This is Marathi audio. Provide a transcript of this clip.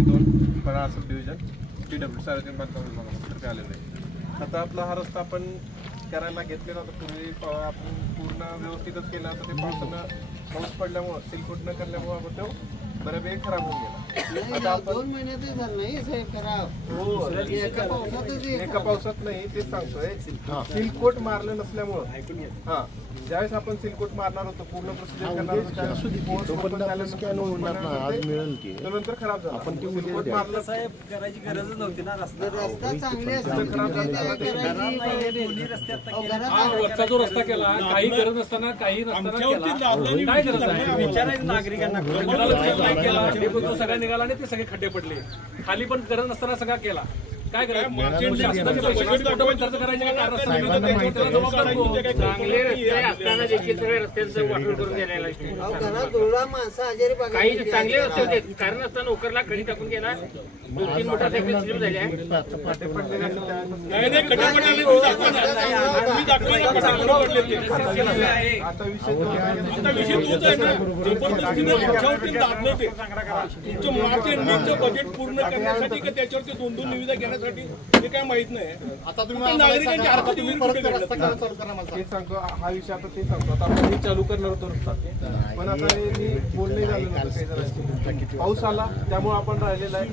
2 पराळा सब डिव्हिजन TW सार्वजनिक बांधकाम विभागातर्फे आलेलो आहे। आता आपला हा रस्ता आपण करायला घेतलेला होता पूर्वी, आपण पूर्ण व्यवस्थितच केला होता। ते पाऊस पडल्यामुळे सिलकोट न करल्यामुळे आपण तो बऱ्यापैकी खराब होऊन गेला। आता आपण 2 महिन्यातच झालं नाही साहेब खराब, हो एका पावसात नाही, तेच सांगतोय। सिलकोट मारलं नसल्यामुळे ज्यावेळेस आपण सिलकोट मारणार होतो पूर्ण प्रोसिजर करणार नंतर खराब झाला। आपण सिलकोट मारलं साहेब, करायची गरजच नव्हती ना। रस्ता चांगले वरचा जो रस्ता केला काही गरज नसताना काही नसताना काय गरज आहे विचारायचं नागरिकांना केला। सगळा निघाला आणि ते सगळे खड्डे पडले, खाली पण गरज नसताना सगळा केला। काय करायचं खर्च करायचे काय कारण चांगले रस्ते असताना देखील सगळे रस्त्यांचं वाटोळ करून द्यायला काही चांगले रस्ते होते, कारण असताना ओकरला खडी टाकून गेला। 2-3 मोटरसायकल स्लिप झाल्या। आता विषय तोच आहे ना, जबरदस्तीने त्याच्यावरती दाबलं ते तुमचं मार्च बजेट पूर्ण करण्यासाठी की त्याच्यावरती 2-2 निविदा घेण्यासाठी हे काय माहित नाही। आता तुम्ही नागरिकांची सांगतो हा विषय, आता ते सांगतो। आता आपण हे चालू करणार होतो रस्ता, पण आता हे बोलणे झालं नव्हतं, पाऊस आला त्यामुळे आपण राहिलेला आहे।